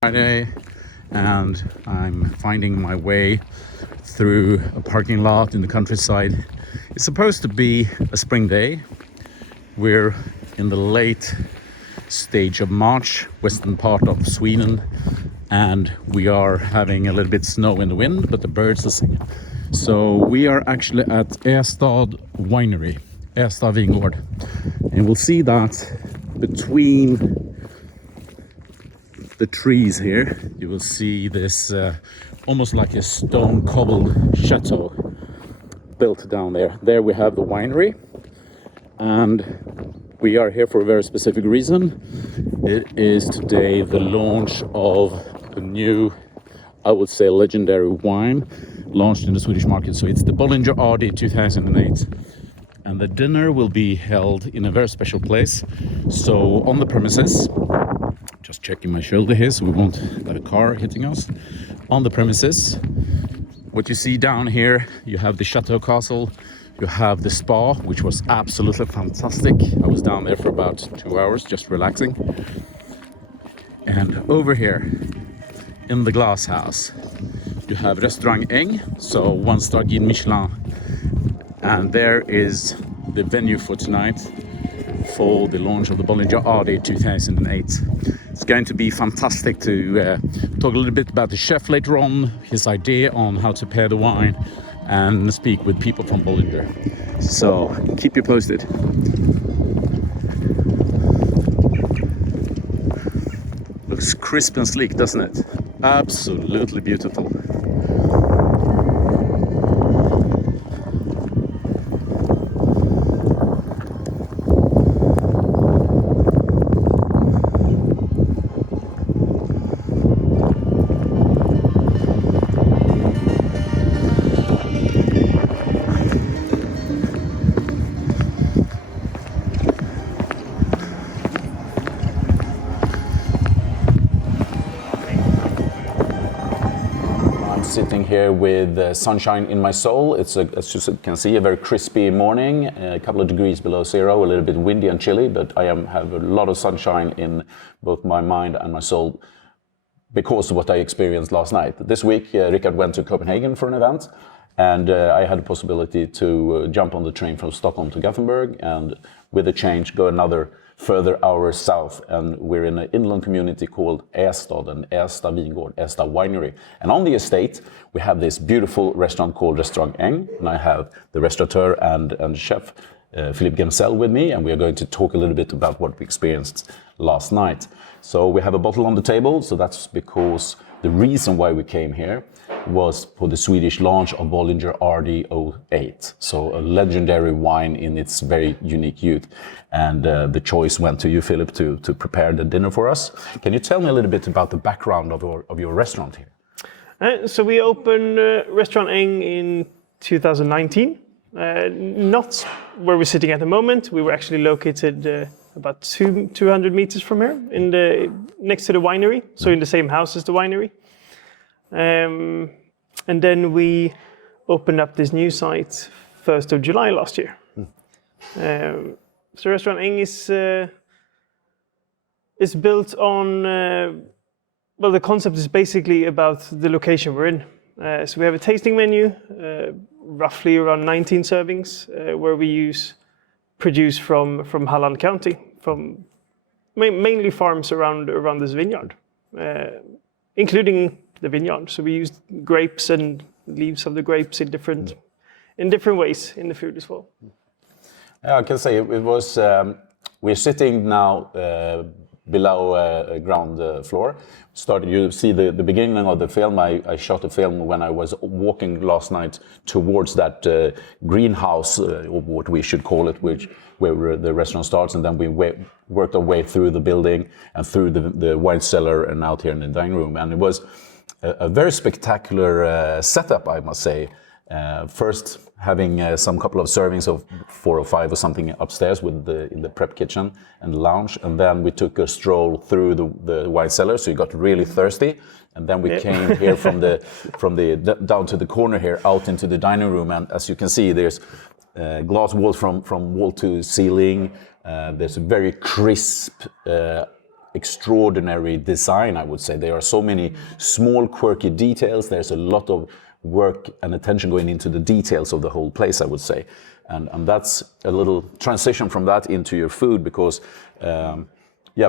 Friday, and I'm finding my way through a parking lot in the countryside. It's supposed to be a spring day. We're in the late stage of March, western part of Sweden, and we are having a little bit snow in the wind, but the birds are singing. So we are actually at stad winery, stad Vinga, and we'll see that between the trees here you will see this almost like a stone cobbled chateau built down there. There we have the winery, and we are here for a very specific reason. It is today the launch of a new, I would say, legendary wine launched in the Swedish market. So it's the Bollinger RD 2008, and the dinner will be held in a very special place. So on the premises, just checking my shoulder here so we won't have a car hitting us. On the premises, what you see down here, you have the Chateau Castle, you have the spa, which was absolutely fantastic. I was down there for about 2 hours just relaxing. And over here in the glass house, you have Restaurant Eng, so 1-star Guide Michelin. And there is the venue for tonight for the launch of the Bollinger RD 2008. It's going to be fantastic to talk a little bit about the chef later on, his idea on how to pair the wine, and speak with people from Bollinger. So keep you posted. Looks crisp and sleek, doesn't it? Absolutely beautiful. Sitting here with sunshine in my soul. It's, as you can see, a very crispy morning, a couple of degrees below zero, a little bit windy and chilly, but I have a lot of sunshine in both my mind and my soul because of what I experienced last night. This week, Rickard went to Copenhagen for an event, and I had the possibility to jump on the train from Stockholm to Gothenburg, and with a change, go another further hours south, and we're in an inland community called Stad and Stad Vingård, Stad Winery. And on the estate, we have this beautiful restaurant called Restaurant Eng, and I have the restaurateur and chef, Philippe Gemsel, with me, and we are going to talk a little bit about what we experienced last night. So we have a bottle on the table, so that's because the reason why we came here was for the Swedish launch of Bollinger RD 08, so a legendary wine in its very unique youth. And the choice went to you, Philip, to prepare the dinner for us. Can you tell me a little bit about the background of your restaurant here? So we opened Restaurant Eng in 2019, not where we're sitting at the moment. We were actually located about 200 meters from here, next to the winery, so in the same house as the winery. And then we opened up this new site 1st of July last year. So Restaurant Eng is built on, well, the concept is basically about the location we're in. So we have a tasting menu, roughly around 19 servings, where we produce from Halland County, from mainly farms around this vineyard, including the vineyard. So we use grapes and leaves of the grapes in different ways in the food as well. I can say it was. We're sitting now below ground floor. You see the beginning of the film. I shot a film when I was walking last night towards that greenhouse, or what we should call it, where the restaurant starts, and then we worked our way through the building and through the wine cellar and out here in the dining room. And it was a very spectacular setup, I must say. First, having some couple of servings of 4 or 5 or something upstairs in the prep kitchen and the lounge, and then we took a stroll through the wine cellar, so you got really thirsty, and then we came here from the down to the corner here, out into the dining room, and as you can see, there's glass walls from wall to ceiling. There's a very crisp extraordinary design, I would say. There are so many small quirky details. There's a lot of work and attention going into the details of the whole place, I would say. And that's a little transition from that into your food, because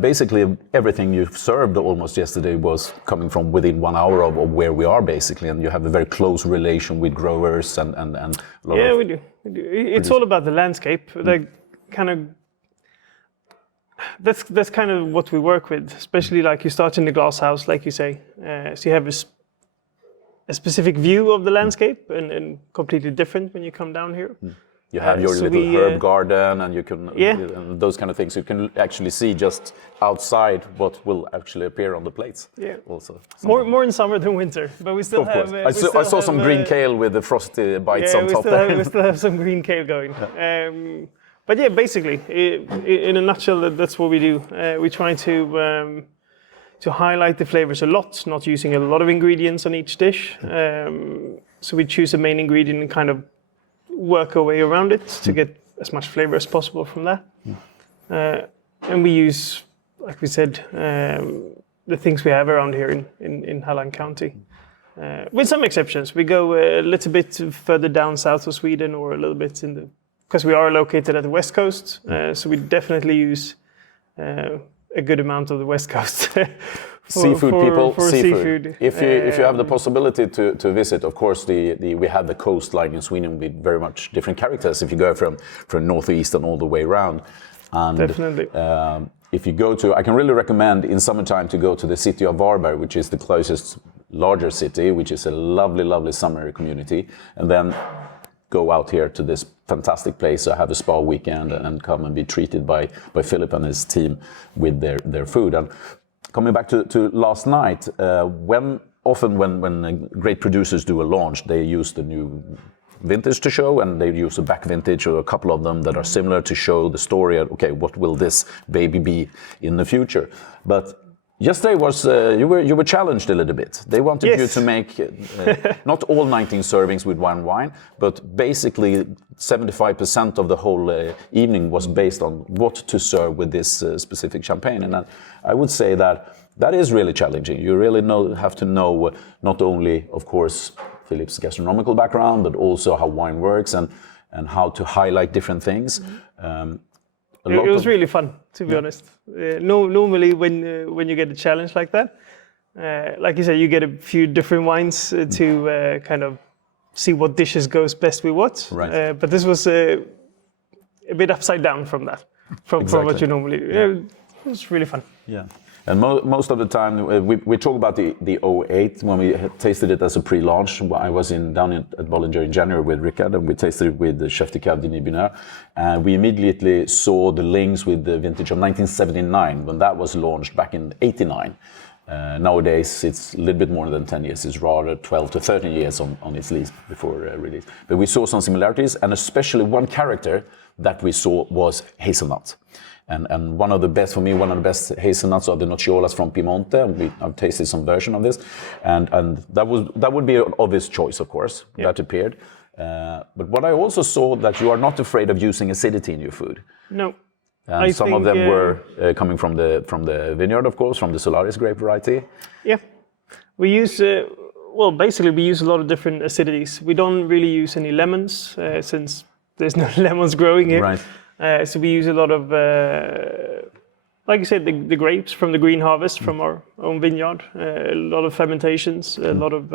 basically everything you served almost yesterday was coming from within 1 hour of where we are, basically, and you have a very close relation with growers and a lot of... we do. It's all about the landscape. Like, kind of, that's kind of what we work with, especially like you start in the glass house, like you say, so you have a specific view of the landscape and completely different when you come down here. You have your little herb garden, and you can, and those kind of things. You can actually see just outside what will actually appear on the plates. Yeah. Also. More in summer than winter, but we still have. I saw some green kale with the frosty bites on top there. We still have some green kale going. But yeah, basically, in a nutshell, that's what we do. We try to highlight the flavors a lot, not using a lot of ingredients on each dish. So we choose a main ingredient and kind of work our way around it to get as much flavor as possible from that. And we use, like we said, the things we have around here in Halland County. With some exceptions. We go a little bit further down south of Sweden, or a little bit because we are located at the west coast, so we definitely use a good amount of the west coast. Seafood. If you have the possibility to visit, of course, we have the coastline in Sweden with very much different characters. If you go from northeast and all the way around, and definitely. If you go to, I can really recommend in summertime to go to the city of Varberg, which is the closest larger city, which is a lovely summer community, and then go out here to this fantastic place, have a spa weekend, and come and be treated by Philip and his team with their food. And coming back to last night, when great producers do a launch, they use the new vintage to show, and they use a back vintage or a couple of them that are similar to show the story of, okay, what will this baby be in the future? But yesterday was you were challenged a little bit. They wanted you to make not all 19 servings with one wine, but basically 75% of the whole evening was based on what to serve with this specific champagne. And I would say that is really challenging. You really have to know not only, of course, Philip's gastronomical background, but also how wine works and how to highlight different things. It was really fun, to be honest. Normally, when you get a challenge like that, like you said, you get a few different wines to kind of see what dishes goes best with what. Right. But this was a bit upside down from that, from what you normally. It was really fun. Yeah. And most of the time, we talk about the 08 when we tasted it as a pre-launch. I was down at Bollinger in January with Rickard, and we tasted it with the Chef de Cave Denis Biner. And we immediately saw the links with the vintage of 1979 when that was launched back in '89. Nowadays, it's a little bit more than 10 years. It's rather 12 to 13 years on its least before release. But we saw some similarities, and especially one character that we saw was hazelnut. And one of the best hazelnuts are the nocciolas from Piemonte. I've tasted some version of this, and that would be an obvious choice, of course. That appeared. But what I also saw that you are not afraid of using acidity in your food. No. And some of them were coming from the vineyard, of course, from the Solaris grape variety. Yeah, we use basically we use a lot of different acidities. We don't really use any lemons since there's no lemons growing here. Right. So we use a lot of, like you said, the grapes from the green harvest from our own vineyard. A lot of fermentations, a lot of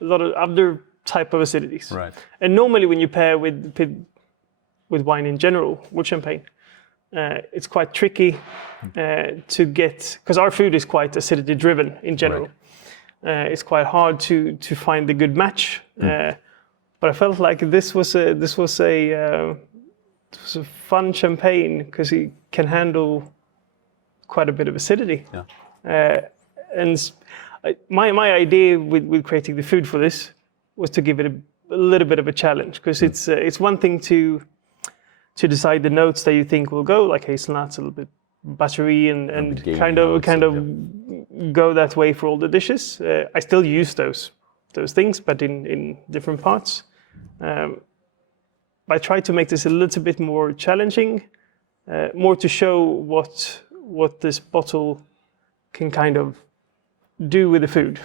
other type of acidities. Right. And normally, when you pair with wine in general, with champagne, it's quite tricky to get, because our food is quite acidity driven in general. Right. It's quite hard to find the good match. But I felt like this was a fun champagne because it can handle quite a bit of acidity. Yeah. And my idea with creating the food for this was to give it a little bit of a challenge, because it's one thing to decide the notes that you think will go, like hazelnuts, a little bit buttery and kind of go that way for all the dishes. I still use those things, but in different parts. I try to make this a little bit more challenging, more to show what this bottle can kind of do with the food.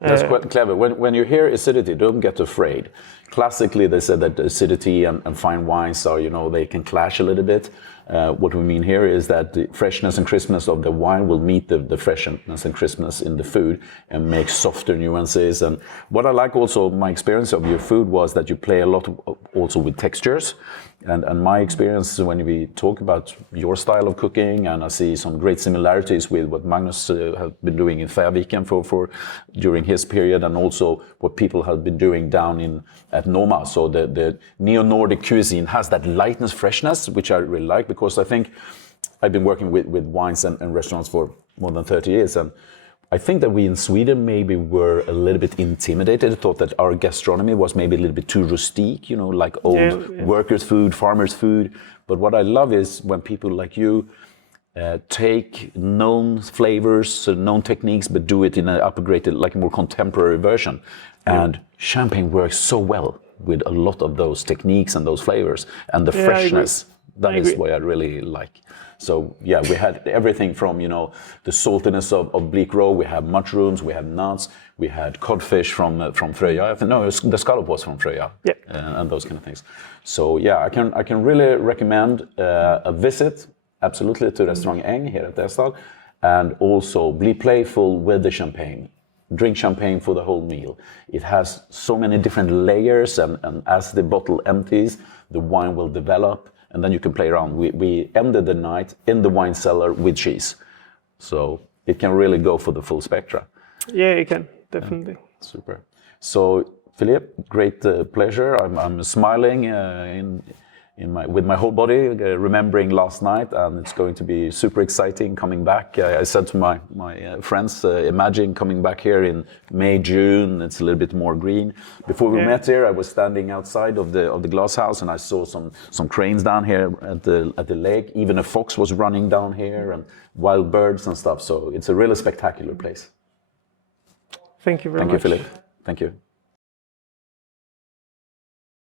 That's quite clever. When you hear acidity, don't get afraid. Classically, they said that acidity and fine wines are, they can clash a little bit. What we mean here is that the freshness and crispness of the wine will meet the freshness and crispness in the food and make softer nuances. And what I like also, my experience of your food was that you play a lot also with textures. And my experience when we talk about your style of cooking, and I see some great similarities with what Magnus has been doing in Färviken for during his period, and also what people have been doing down at Noma. So the neo-Nordic cuisine has that lightness, freshness, which I really like, because I think I've been working with wines and restaurants for more than 30 years, and I think that we in Sweden maybe were a little bit intimidated, thought that our gastronomy was maybe a little bit too rustique, like old workers' food, farmers' food. But what I love is when people like you take known flavors, known techniques, but do it in an upgraded, like a more contemporary version. And champagne works so well with a lot of those techniques and those flavors and the freshness. That is what I really like. So yeah, we had everything from, the saltiness of bleak roe, we had mushrooms, we had nuts, we had codfish from Fröja. I think, no, the scallop was from Fröja, and those kind of things. So yeah, I can really recommend a visit, absolutely, to Restaurang Eng here at Estad, and also be playful with the champagne. Drink champagne for the whole meal. It has so many different layers, and as the bottle empties, the wine will develop. And then you can play around. We ended the night in the wine cellar with cheese. So it can really go for the full spectra. Yeah, it can, definitely. Yeah, super. So, Philippe, great pleasure. I'm smiling with my whole body, remembering last night, and it's going to be super exciting coming back. I said to my friends, imagine coming back here in May, June. It's a little bit more green. Before we met here, I was standing outside of the glass house, and I saw some cranes down here at the lake. Even a fox was running down here, and wild birds and stuff. So it's a really spectacular place. Thank you very much. Thank you, Philippe. Thank you.